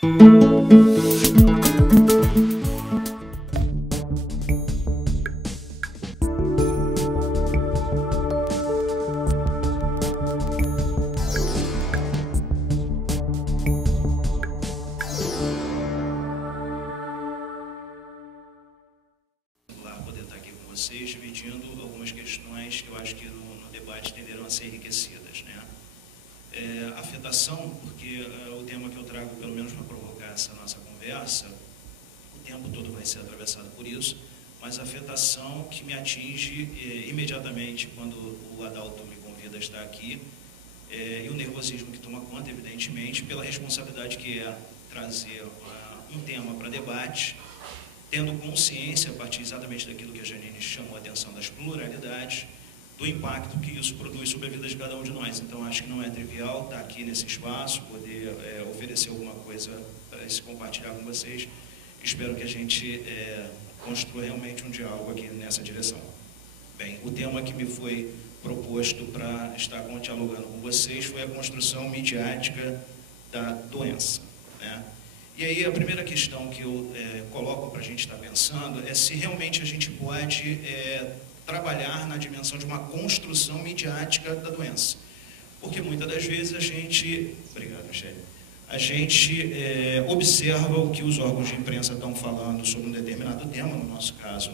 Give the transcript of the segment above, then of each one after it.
Vocês dividindo algumas questões que eu acho que no debate tenderão a ser enriquecidas, né? Afetação, porque o tema que eu trago, pelo menos para provocar essa nossa conversa, o tempo todo vai ser atravessado por isso, mas a afetação que me atinge imediatamente quando o Adalto me convida a estar aqui, e o nervosismo que toma conta, evidentemente, pela responsabilidade que é trazer um tema para debate, tendo consciência, a partir exatamente daquilo que a Janine chamou a atenção, das pluralidades, do impacto que isso produz sobre a vida de cada um de nós. Então, acho que não é trivial estar aqui nesse espaço, poder oferecer alguma coisa para se compartilhar com vocês. Espero que a gente construa realmente um diálogo aqui nessa direção. Bem, o tema que me foi proposto para estar dialogando com vocês foi a construção midiática da doença, né? E aí a primeira questão que eu coloco para a gente estar pensando é se realmente a gente pode trabalhar na dimensão de uma construção midiática da doença. Porque muitas das vezes a gente... Obrigado, Michele. A gente observa o que os órgãos de imprensa estão falando sobre um determinado tema, no nosso caso,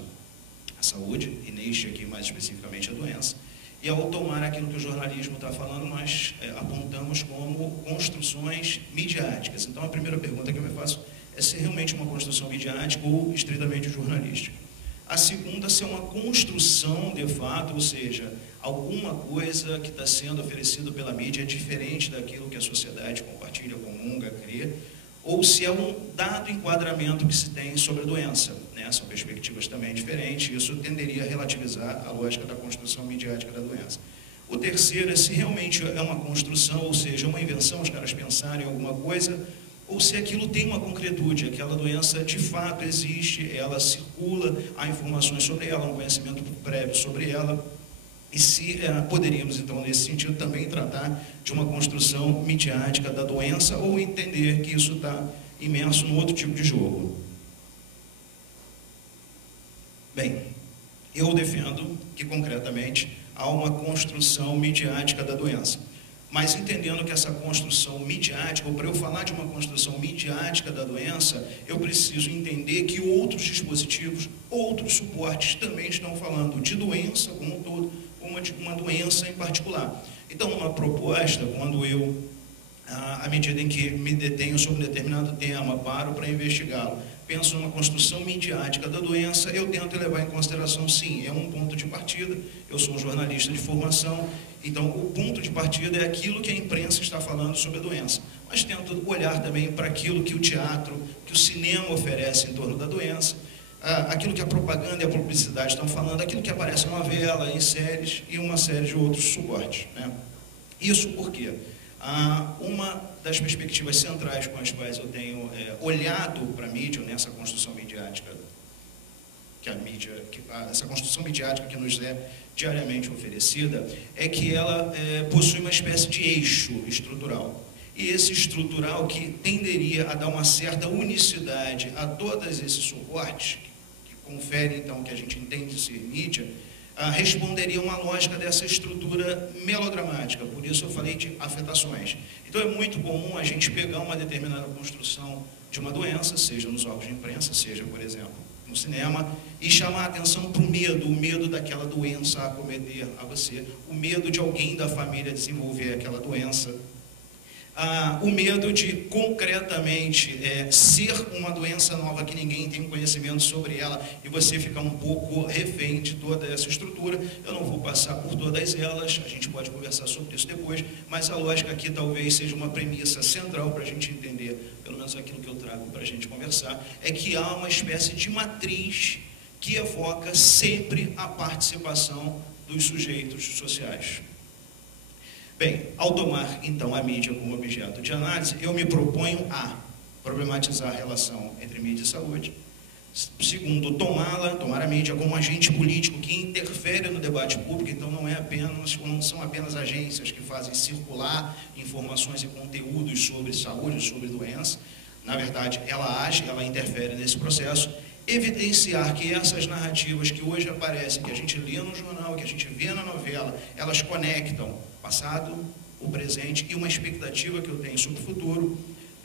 a saúde, e neste aqui mais especificamente a doença. E ao tomar aquilo que o jornalismo está falando, nós apontamos como construções midiáticas. Então, a primeira pergunta que eu me faço é se realmente uma construção midiática ou estritamente jornalística. A segunda, se é uma construção de fato, ou seja, alguma coisa que está sendo oferecida pela mídia é diferente daquilo que a sociedade compartilha, comunga, crê, ou se é um dado enquadramento que se tem sobre a doença, né? São perspectivas também diferentes, isso tenderia a relativizar a lógica da construção midiática da doença. O terceiro é se realmente é uma construção, ou seja, uma invenção, os caras pensarem em alguma coisa, ou se aquilo tem uma concretude, aquela doença de fato existe, ela circula, há informações sobre ela, um conhecimento prévio sobre ela, e se poderíamos, então, nesse sentido, também tratar de uma construção midiática da doença ou entender que isso está imerso num outro tipo de jogo. Bem, eu defendo que, concretamente, há uma construção midiática da doença. Mas entendendo que essa construção midiática, ou para eu falar de uma construção midiática da doença, eu preciso entender que outros dispositivos, outros suportes também estão falando de doença como um todo, uma doença em particular. Então, uma proposta, quando eu, à medida em que me detenho sobre um determinado tema, paro para investigá-lo, penso numa construção midiática da doença, eu tento levar em consideração, sim, é um ponto de partida, eu sou um jornalista de formação, então o ponto de partida é aquilo que a imprensa está falando sobre a doença, mas tento olhar também para aquilo que o teatro, que o cinema oferece em torno da doença, aquilo que a propaganda e a publicidade estão falando, aquilo que aparece em novela, em séries e uma série de outros suportes, né? Isso porque uma das perspectivas centrais com as quais eu tenho olhado para a mídia, nessa construção midiática, essa construção midiática que nos é diariamente oferecida, é que ela possui uma espécie de eixo estrutural. E esse estrutural que tenderia a dar uma certa unicidade a todos esses suportes, que confere, então, o que a gente entende ser mídia, responderia a uma lógica dessa estrutura melodramática, por isso eu falei de afetações. Então é muito comum a gente pegar uma determinada construção de uma doença, seja nos órgãos de imprensa, seja, por exemplo, no cinema, e chamar a atenção para o medo daquela doença acometer a você, o medo de alguém da família desenvolver aquela doença, o medo de concretamente ser uma doença nova que ninguém tem conhecimento sobre ela e você ficar um pouco refém de toda essa estrutura. Eu não vou passar por todas elas, a gente pode conversar sobre isso depois, mas a lógica aqui talvez seja uma premissa central para a gente entender, pelo menos aquilo que eu trago para a gente conversar, é que há uma espécie de matriz que evoca sempre a participação dos sujeitos sociais. Bem, ao tomar, então, a mídia como objeto de análise, eu me proponho a problematizar a relação entre mídia e saúde. Segundo, tomar a mídia como um agente político que interfere no debate público, então não são apenas agências que fazem circular informações e conteúdos sobre saúde, sobre doença, na verdade, ela age, ela interfere nesse processo, evidenciar que essas narrativas que hoje aparecem, que a gente lê no jornal, que a gente vê na novela, elas conectam o passado, o presente e uma expectativa que eu tenho sobre o futuro.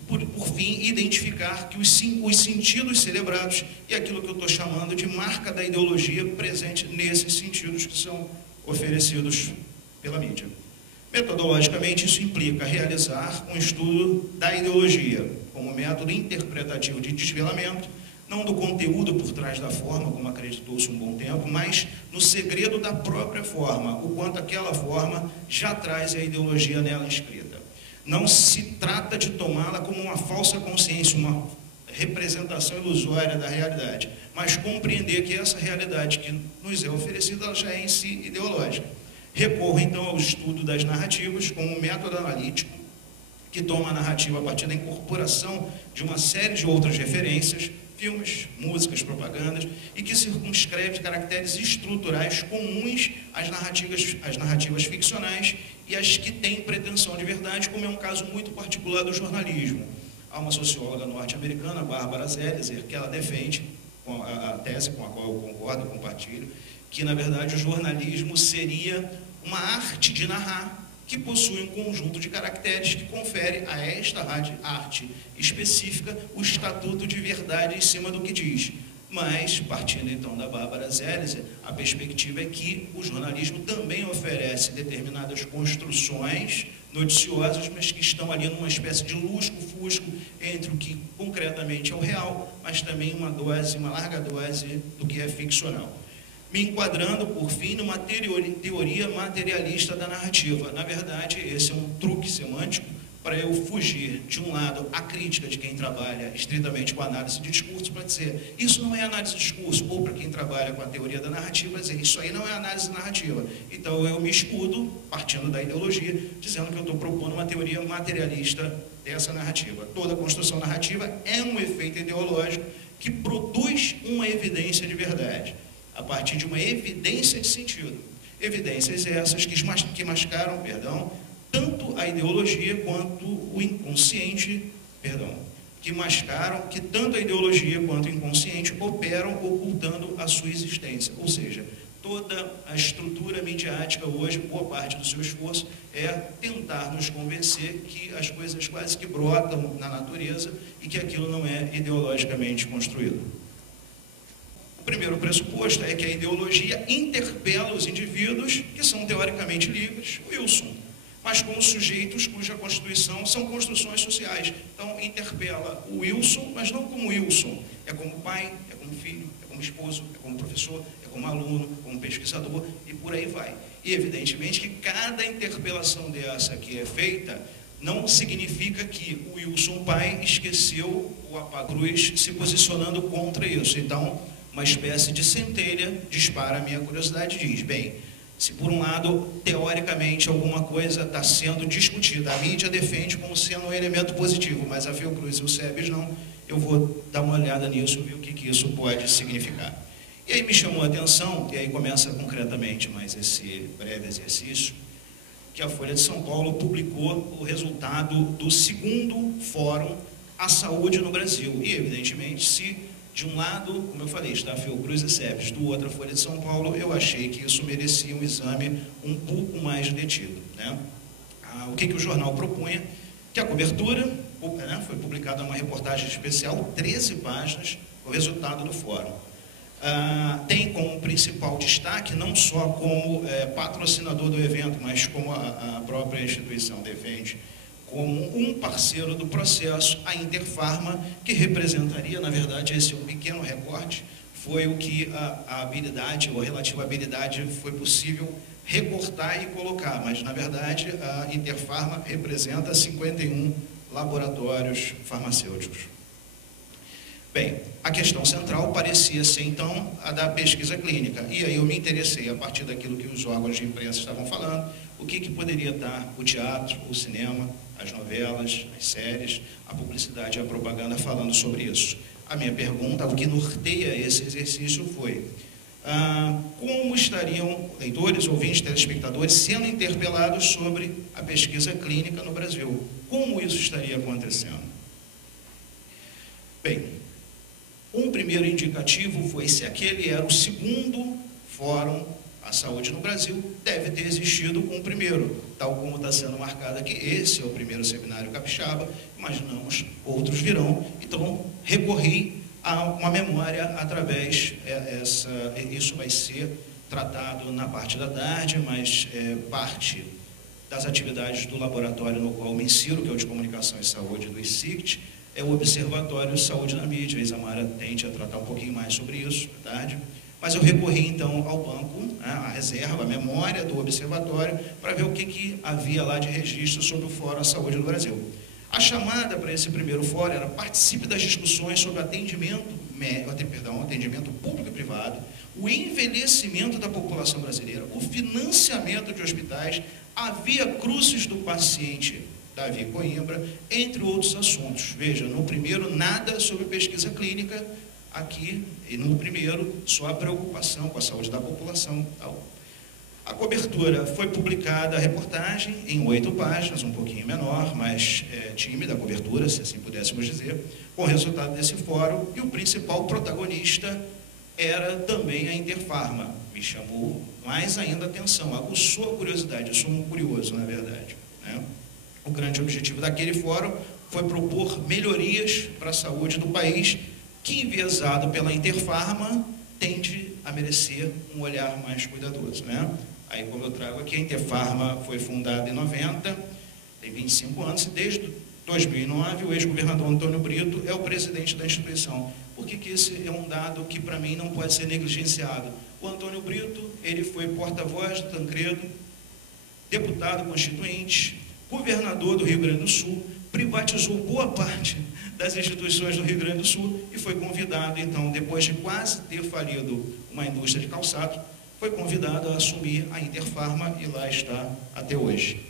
Por fim, identificar que os sentidos celebrados e aquilo que eu estou chamando de marca da ideologia presente nesses sentidos que são oferecidos pela mídia. Metodologicamente, isso implica realizar um estudo da ideologia como método interpretativo de desvelamento, não do conteúdo por trás da forma, como acreditou-se um bom tempo, mas no segredo da própria forma, o quanto aquela forma já traz a ideologia nela inscrita. Não se trata de tomá-la como uma falsa consciência, uma representação ilusória da realidade, mas compreender que essa realidade que nos é oferecida, ela já é em si ideológica. Recorro, então, ao estudo das narrativas como um método analítico que toma a narrativa a partir da incorporação de uma série de outras referências, filmes, músicas, propagandas, e que circunscreve caracteres estruturais comuns às narrativas ficcionais e às que têm pretensão de verdade, como é um caso muito particular do jornalismo. Há uma socióloga norte-americana, Barbara Zelizer, que ela defende a tese com a qual eu concordo e compartilho, que, na verdade, o jornalismo seria uma arte de narrar que possui um conjunto de caracteres que confere a esta arte específica o estatuto de verdade em cima do que diz. Mas, partindo então da Barbara Zelizer, a perspectiva é que o jornalismo também oferece determinadas construções noticiosas, mas que estão ali numa espécie de lusco-fusco entre o que concretamente é o real, mas também uma larga dose do que é ficcional. Me enquadrando, por fim, numa teoria materialista da narrativa. Na verdade, esse é um truque semântico para eu fugir, de um lado, a crítica de quem trabalha estritamente com a análise de discurso, para dizer, isso não é análise de discurso, ou para quem trabalha com a teoria da narrativa, dizer, isso aí não é análise narrativa. Então, eu me escudo, partindo da ideologia, dizendo que eu estou propondo uma teoria materialista dessa narrativa. Toda construção narrativa é um efeito ideológico que produz uma evidência de verdade, a partir de uma evidência de sentido. Evidências essas que mascaram, tanto a ideologia quanto o inconsciente, que mascaram que tanto a ideologia quanto o inconsciente operam ocultando a sua existência. Ou seja, toda a estrutura midiática hoje, boa parte do seu esforço, é tentar nos convencer que as coisas quase que brotam na natureza e que aquilo não é ideologicamente construído. O primeiro pressuposto é que a ideologia interpela os indivíduos que são teoricamente livres, Wilson, mas como sujeitos cuja constituição são construções sociais. Então, interpela o Wilson, mas não como Wilson. É como pai, é como filho, é como esposo, é como professor, é como aluno, como pesquisador, e por aí vai. E, evidentemente, que cada interpelação dessa que é feita não significa que o Wilson pai esqueceu o Apacruz se posicionando contra isso. Então, uma espécie de centelha dispara a minha curiosidade e diz, bem, se por um lado, teoricamente, alguma coisa está sendo discutida, a mídia defende como sendo um elemento positivo, mas a Fiocruz e o SEBS não, eu vou dar uma olhada nisso, ver o que isso pode significar. E aí me chamou a atenção, e aí começa concretamente mais esse breve exercício, que a Folha de São Paulo publicou o resultado do 2º Fórum à Saúde no Brasil. E, evidentemente, se de um lado, como eu falei, está a Fiocruz e SEBS, do outro a Folha de São Paulo, eu achei que isso merecia um exame um pouco mais detido, né? O que o jornal propunha? Que a cobertura, foi publicada uma reportagem especial, 13 páginas, o resultado do fórum. Tem como principal destaque, não só como patrocinador do evento, mas como a própria instituição defende, como um parceiro do processo, a Interpharma, que representaria, na verdade, esse pequeno recorte, foi o que a habilidade, ou a relativa habilidade, foi possível recortar e colocar, mas, na verdade, a Interpharma representa 51 laboratórios farmacêuticos. Bem, a questão central parecia ser, então, a da pesquisa clínica, e aí eu me interessei, a partir daquilo que os órgãos de imprensa estavam falando, o que poderia estar o teatro, o cinema, as novelas, as séries, a publicidade e a propaganda falando sobre isso. A minha pergunta, o que norteia esse exercício foi, como estariam leitores, ouvintes, telespectadores sendo interpelados sobre a pesquisa clínica no Brasil? Como isso estaria acontecendo? Um primeiro indicativo foi se aquele era o segundo fórum à saúde no Brasil, deve ter existido um primeiro, tal como está sendo marcado aqui. Esse é o primeiro seminário capixaba, imaginamos outros virão, então recorri a uma memória através, isso vai ser tratado na parte da tarde, mas parte das atividades do laboratório no qual me insiro, que é o de Comunicação e Saúde do ICICT, é o Observatório Saúde na Mídia. A Isamara tende a tratar um pouquinho mais sobre isso à tarde. Mas eu recorri, então, ao banco, a reserva, a memória do observatório, para ver o que havia lá de registro sobre o Fórum à Saúde no Brasil. A chamada para esse primeiro fórum era: participe das discussões sobre atendimento público e privado, o envelhecimento da população brasileira, o financiamento de hospitais, a via crucis do paciente Davi Coimbra, entre outros assuntos. Veja, no primeiro, nada sobre pesquisa clínica. Aqui, e no primeiro, só a preocupação com a saúde da população. A cobertura foi publicada, a reportagem, em 8 páginas, um pouquinho menor, mais tímida a cobertura, se assim pudéssemos dizer, com o resultado desse fórum, e o principal protagonista era também a Interpharma. Me chamou mais ainda a atenção, aguçou a curiosidade, eu sou um curioso, na verdade, né? O grande objetivo daquele fórum foi propor melhorias para a saúde do país, que, enviesado pela Interpharma, tende a merecer um olhar mais cuidadoso, né? Aí, como eu trago aqui, a Interpharma foi fundada em 90, tem 25 anos, e desde 2009 o ex-governador Antônio Brito é o presidente da instituição. Por que esse é um dado que, para mim, não pode ser negligenciado? O Antônio Brito, ele foi porta-voz do Tancredo, deputado constituinte, governador do Rio Grande do Sul, privatizou boa parte das instituições do Rio Grande do Sul e foi convidado, então, depois de quase ter falido uma indústria de calçado, foi convidado a assumir a Interpharma e lá está até hoje.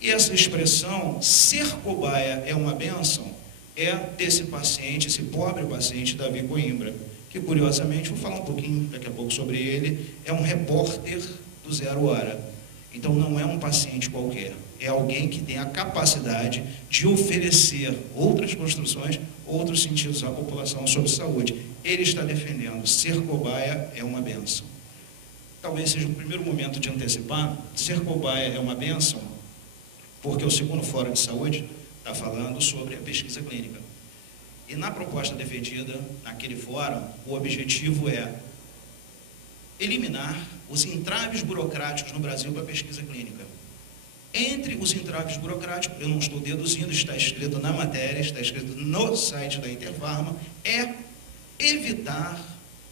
E essa expressão, ser cobaia é uma bênção, é desse paciente, esse pobre paciente, Davi Coimbra, que, curiosamente, vou falar um pouquinho daqui a pouco sobre ele, é um repórter do Zero Hora. Então, não é um paciente qualquer, é alguém que tem a capacidade de oferecer outras construções, outros sentidos à população sobre saúde. Ele está defendendo, ser cobaia é uma bênção. Talvez seja o primeiro momento de antecipar, ser cobaia é uma bênção, porque o segundo Fórum de Saúde está falando sobre a pesquisa clínica. E na proposta defendida naquele fórum, o objetivo é eliminar os entraves burocráticos no Brasil para a pesquisa clínica. Entre os entraves burocráticos, eu não estou deduzindo, está escrito na matéria, está escrito no site da Interpharma, é evitar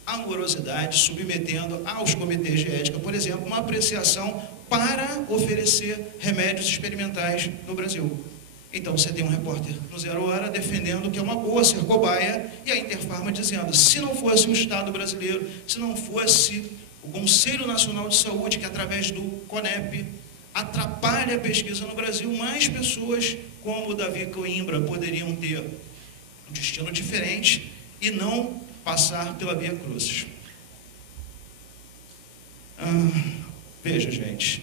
a morosidade, submetendo aos comitês de ética, por exemplo, uma apreciação para oferecer remédios experimentais no Brasil. Então, você tem um repórter no Zero Hora defendendo que é uma boa ser cobaia, e a Interpharma dizendo: se não fosse o Estado brasileiro, se não fosse o Conselho Nacional de Saúde, que através do CONEP atrapalha a pesquisa no Brasil, mais pessoas como o Davi Coimbra poderiam ter um destino diferente e não passar pela via crucis. Veja, gente,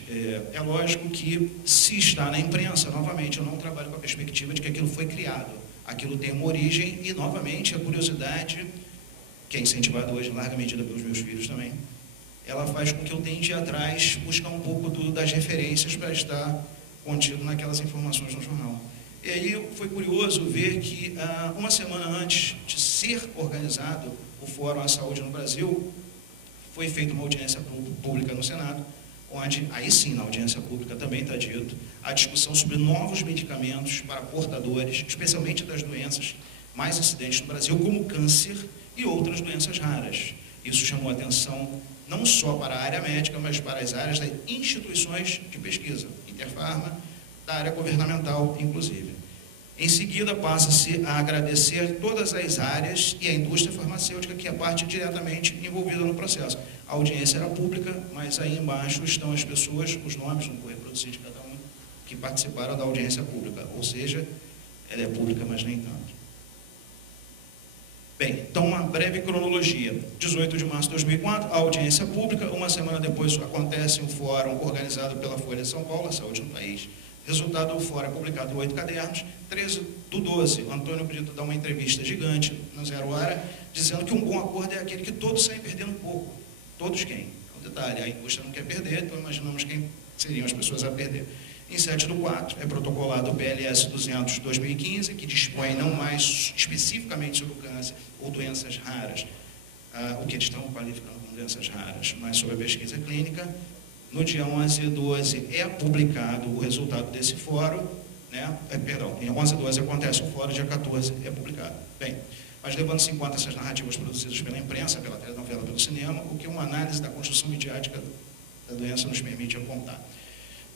é lógico que, se está na imprensa, novamente, eu não trabalho com a perspectiva de que aquilo foi criado. Aquilo tem uma origem e, novamente, a curiosidade, que é incentivada hoje em larga medida pelos meus filhos também, ela faz com que eu tente ir atrás, buscar um pouco das referências para estar contido naquelas informações no jornal. E aí foi curioso ver que, uma semana antes de ser organizado o Fórum à Saúde no Brasil, foi feita uma audiência pública no Senado, onde, aí sim, na audiência pública também está dito, a discussão sobre novos medicamentos para portadores, especialmente das doenças mais incidentes no Brasil, como câncer e outras doenças raras. Isso chamou a atenção não só para a área médica, mas para as áreas das instituições de pesquisa, Interpharma, da área governamental, inclusive. Em seguida, passa-se a agradecer todas as áreas e a indústria farmacêutica, que é parte diretamente envolvida no processo. A audiência era pública, mas aí embaixo estão as pessoas, os nomes, não vou reproduzir de cada um, que participaram da audiência pública. Ou seja, ela é pública, mas nem tanto. Bem, então, uma breve cronologia. 18 de março de 2004, a audiência pública. Uma semana depois acontece um fórum organizado pela Folha de São Paulo, a Saúde no País, Resultado do fórum é publicado em 8 cadernos. 13/12, Antônio Brito dá uma entrevista gigante no Zero Hora, dizendo que um bom acordo é aquele que todos saem perdendo um pouco. Todos quem? É um detalhe, a indústria não quer perder, então imaginamos quem seriam as pessoas a perder. Em 7/4, é protocolado o PLS 200/2015, que dispõe não mais especificamente sobre o câncer ou doenças raras, o que eles estão qualificando como doenças raras, mas sobre a pesquisa clínica. No dia 11/12 é publicado o resultado desse fórum, né? Em 11/12 acontece o fórum, dia 14 é publicado. Bem, mas levando-se em conta essas narrativas produzidas pela imprensa, pela telenovela, pelo cinema, o que uma análise da construção midiática da doença nos permite apontar.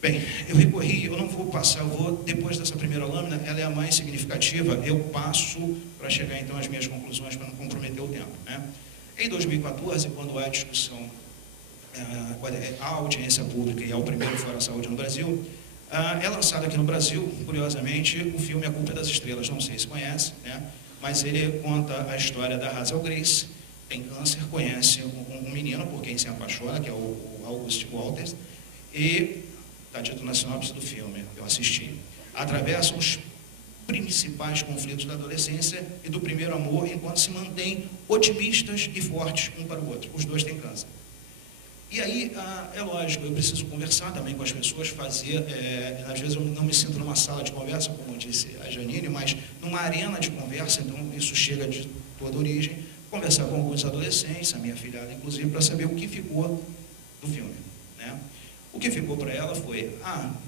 Bem, eu recorri, eu não vou passar, eu vou, depois dessa primeira lâmina, ela é a mais significativa, eu passo para chegar então às minhas conclusões, para não comprometer o tempo, né? Em 2014, quando há a discussão, a audiência pública e ao primeiro Fórum Saúde no Brasil, é lançado aqui no Brasil, curiosamente, o filme A Culpa é das Estrelas, não sei se conhece, né? Mas ele conta a história da Hazel Grace, tem câncer, conhece um menino por quem se apaixona, que é o August Walters, e está dito na sinopse do filme, eu assisti, atravessam os principais conflitos da adolescência e do primeiro amor, enquanto se mantêm otimistas e fortes um para o outro. Os dois têm câncer. E aí, é lógico, eu preciso conversar também com as pessoas, fazer, às vezes eu não me sinto numa sala de conversa, como disse a Janine, mas numa arena de conversa, então isso chega de toda origem, conversar com alguns adolescentes, a minha filhada inclusive, para saber o que ficou do filme, né? O que ficou para ela foi,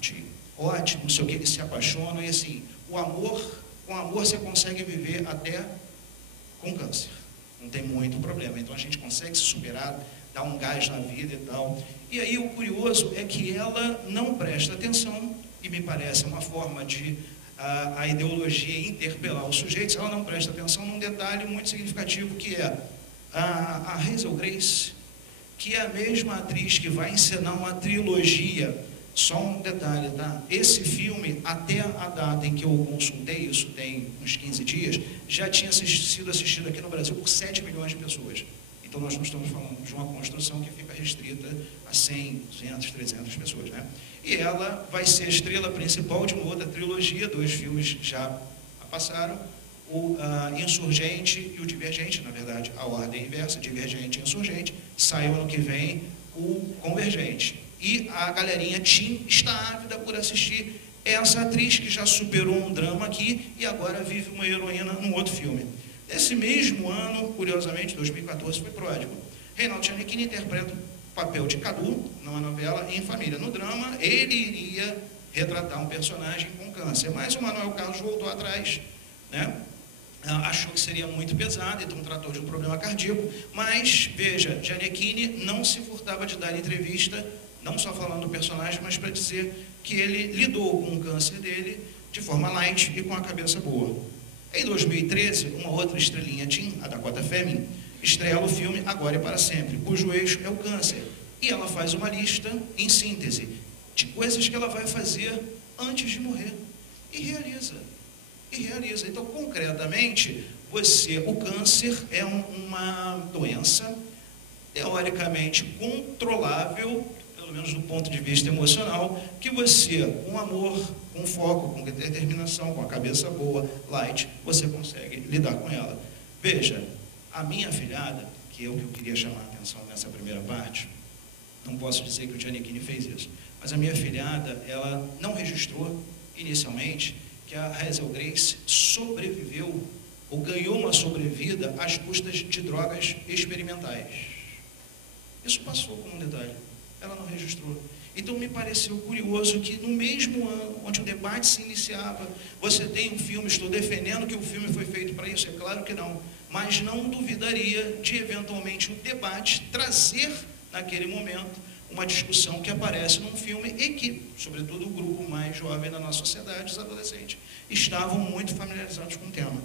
tio, ótimo, não sei o que, eles se apaixonam, e assim, com amor você consegue viver até com câncer, não tem muito problema, então a gente consegue se superar, dar um gás na vida e tal. E aí o curioso é que ela não presta atenção, e me parece uma forma de a ideologia interpelar os sujeitos, ela não presta atenção num detalhe muito significativo, que é a Hazel Grace, que é a mesma atriz que vai encenar uma trilogia. Só um detalhe, tá? Esse filme, até a data em que eu consultei, isso tem uns 15 dias, já tinha sido assistido aqui no Brasil por 7 milhões de pessoas. Então nós não estamos falando de uma construção que fica restrita a 100, 200, 300 pessoas, né? E ela vai ser a estrela principal de uma outra trilogia, 2 filmes já passaram, o Insurgente e o Divergente, na verdade, a ordem inversa, Divergente e Insurgente, saiu ano que vem o Convergente. E a galerinha Tim está ávida por assistir essa atriz que já superou um drama aqui e agora vive uma heroína num outro filme. Nesse mesmo ano, curiosamente, 2014, foi Pródigo. Reinaldo Giannichini interpreta o papel de Cadu, numa novela, e em Família. No drama, ele iria retratar um personagem com câncer, mas o Manuel Carlos voltou atrás, né? Achou que seria muito pesado, então tratou de um problema cardíaco, mas, veja, Giannichini não se furtava de dar entrevista, não só falando do personagem, mas para dizer que ele lidou com o câncer dele de forma light e com a cabeça boa. Em 2013, uma outra estrelinha teen, a Dakota Fanning, estrela o filme Agora e Para Sempre, cujo eixo é o câncer. E ela faz uma lista, em síntese, de coisas que ela vai fazer antes de morrer. E realiza. Então, concretamente, o câncer é uma doença teoricamente controlável, pelo menos do ponto de vista emocional, que você, com amor, com foco, com determinação, com a cabeça boa, light, você consegue lidar com ela. Veja, a minha afilhada, que é o que eu queria chamar a atenção nessa primeira parte, não posso dizer que o Giannichini fez isso, mas a minha afilhada, ela não registrou inicialmente que a Hazel Grace sobreviveu ou ganhou uma sobrevida às custas de drogas experimentais. Isso passou como um detalhe. Ela não registrou. Então me pareceu curioso que no mesmo ano, onde o debate se iniciava, você tem um filme, estou defendendo que o filme foi feito para isso, é claro que não, mas não duvidaria de eventualmente o debate trazer naquele momento uma discussão que aparece num filme e que, sobretudo o grupo mais jovem da nossa sociedade, os adolescentes, estavam muito familiarizados com o tema.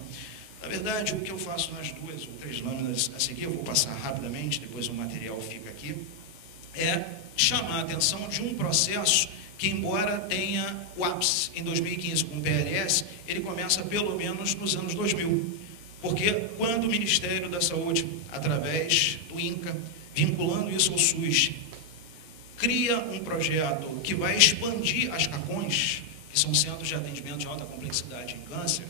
Na verdade, o que eu faço nas 2 ou 3 lâminas a seguir, eu vou passar rapidamente, depois o material fica aqui, é chamar a atenção de um processo que, embora tenha o ápice em 2015 com o PLS, ele começa pelo menos nos anos 2000. Porque quando o Ministério da Saúde, através do INCA, vinculando isso ao SUS, cria um projeto que vai expandir as CACONs, que são centros de atendimento de alta complexidade em câncer,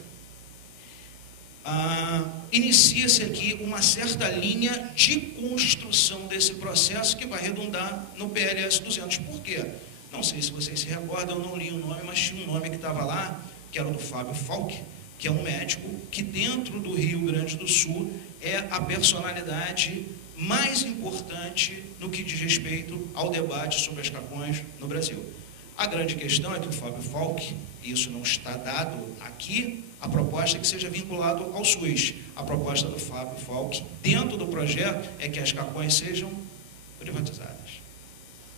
inicia-se aqui uma certa linha de construção desse processo que vai redundar no PLS 200. Por quê? Não sei se vocês se recordam, eu não li o nome, mas tinha um nome que estava lá, que era o do Fábio Falck, que é um médico que dentro do Rio Grande do Sul é a personalidade mais importante no que diz respeito ao debate sobre as CAPões no Brasil. A grande questão é que o Fábio Falck, isso não está dado aqui, a proposta é que seja vinculado ao SUS. A proposta do Fábio Falck, dentro do projeto, é que as CAPões sejam privatizadas,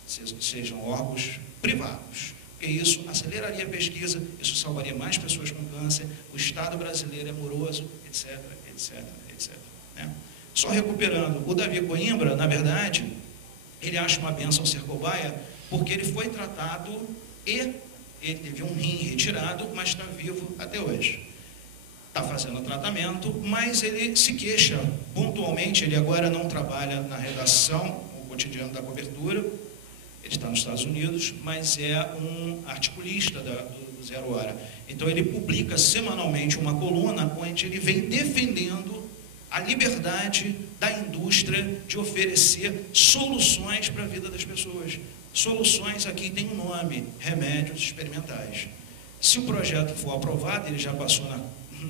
sejam órgãos privados, porque isso aceleraria a pesquisa, isso salvaria mais pessoas com câncer, o Estado brasileiro é moroso, etc, etc, etc. Né? Só recuperando, o Davi Coimbra, na verdade, ele acha uma bênção ser cobaia, porque ele foi tratado e ele teve um rim retirado, mas está vivo até hoje. Está fazendo tratamento, mas ele se queixa pontualmente, ele agora não trabalha na redação, o cotidiano da cobertura, ele está nos Estados Unidos, mas é um articulista do Zero Hora. Então ele publica semanalmente uma coluna onde ele vem defendendo a liberdade da indústria de oferecer soluções para a vida das pessoas. Soluções aqui tem um nome, remédios experimentais. Se o projeto for aprovado, ele já passou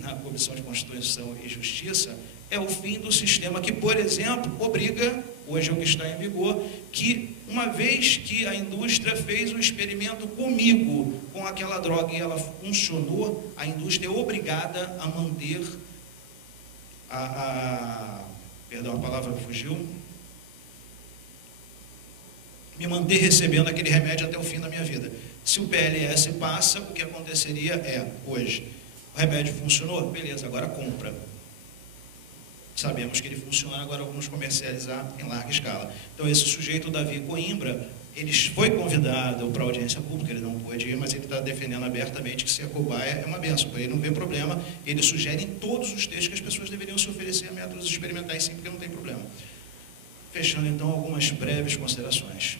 na Comissão de Constituição e Justiça, é o fim do sistema que, por exemplo, obriga, hoje é o que está em vigor, que uma vez que a indústria fez um experimento comigo, com aquela droga e ela funcionou, a indústria é obrigada a manter perdão, a palavra fugiu, me manter recebendo aquele remédio até o fim da minha vida. Se o PLS passa, o que aconteceria é, hoje, o remédio funcionou? Beleza, agora compra. Sabemos que ele funciona, agora vamos comercializar em larga escala. Então, esse sujeito, Davi Coimbra, ele foi convidado para a audiência pública, ele não pôde ir, mas ele está defendendo abertamente que ser cobaia é uma benção, ele não vê problema, ele sugere em todos os textos que as pessoas deveriam se oferecer a métodos experimentais, sim, porque não tem problema. Fechando, então, algumas breves considerações.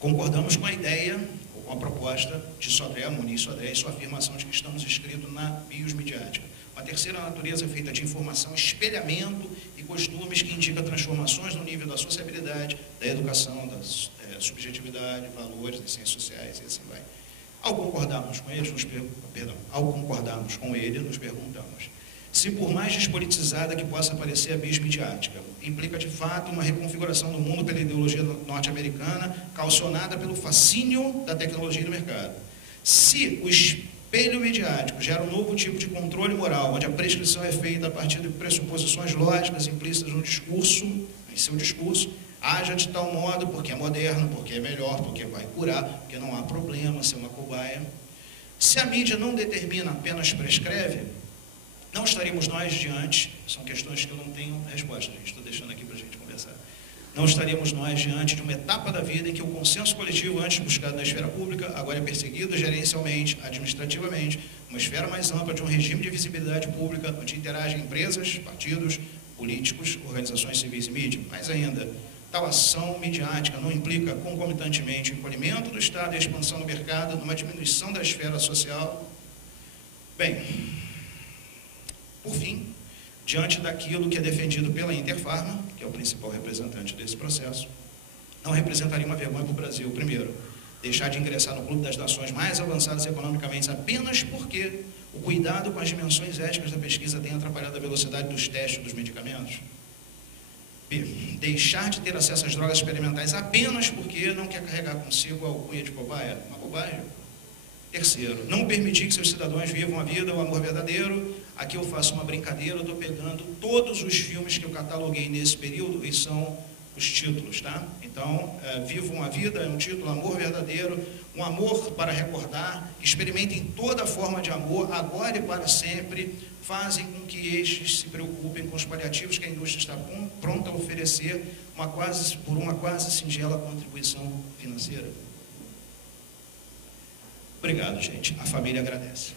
Concordamos com a ideia, ou com a proposta de Sodré, Muniz Sodré, e sua afirmação de que estamos inscritos na bios midiática. Uma terceira natureza feita de informação, espelhamento e costumes que indica transformações no nível da sociabilidade, da educação, da subjetividade, valores das ciências sociais e assim vai. Ao concordarmos com ele, nos perguntamos se, por mais despolitizada que possa parecer a bios midiática, implica de fato uma reconfiguração do mundo pela ideologia norte-americana, calcionada pelo fascínio da tecnologia e do mercado. Se o espelho midiático gera um novo tipo de controle moral, onde a prescrição é feita a partir de pressuposições lógicas implícitas no discurso, em seu discurso, haja de tal modo, porque é moderno, porque é melhor, porque vai curar, porque não há problema ser uma cobaia. Se a mídia não determina, apenas prescreve, não estaríamos nós diante, são questões que eu não tenho resposta, gente, estou deixando aqui para a gente conversar. Não estaríamos nós diante de uma etapa da vida em que o consenso coletivo, antes buscado na esfera pública, agora é perseguido gerencialmente, administrativamente, uma esfera mais ampla de um regime de visibilidade pública, onde interagem empresas, partidos, políticos, organizações civis e mídia. Mais ainda, tal ação midiática não implica concomitantemente o encolhimento do Estado e a expansão do mercado, numa diminuição da esfera social. Bem, por fim, diante daquilo que é defendido pela Interpharma, que é o principal representante desse processo, não representaria uma vergonha para o Brasil, primeiro, deixar de ingressar no clube das nações mais avançadas economicamente apenas porque o cuidado com as dimensões éticas da pesquisa tem atrapalhado a velocidade dos testes dos medicamentos. B, deixar de ter acesso às drogas experimentais apenas porque não quer carregar consigo a alcunha de cobaia, uma bobagem. Terceiro, não permitir que seus cidadãos vivam a vida, o amor verdadeiro. Aqui eu faço uma brincadeira, eu estou pegando todos os filmes que eu cataloguei nesse período e são os títulos, tá? Então, Vivam a Vida é um título, Amor Verdadeiro, um amor para recordar, experimentem toda forma de amor, agora e para sempre, fazem com que estes se preocupem com os paliativos que a indústria está pronta a oferecer por uma quase singela contribuição financeira. Obrigado, gente. A família agradece.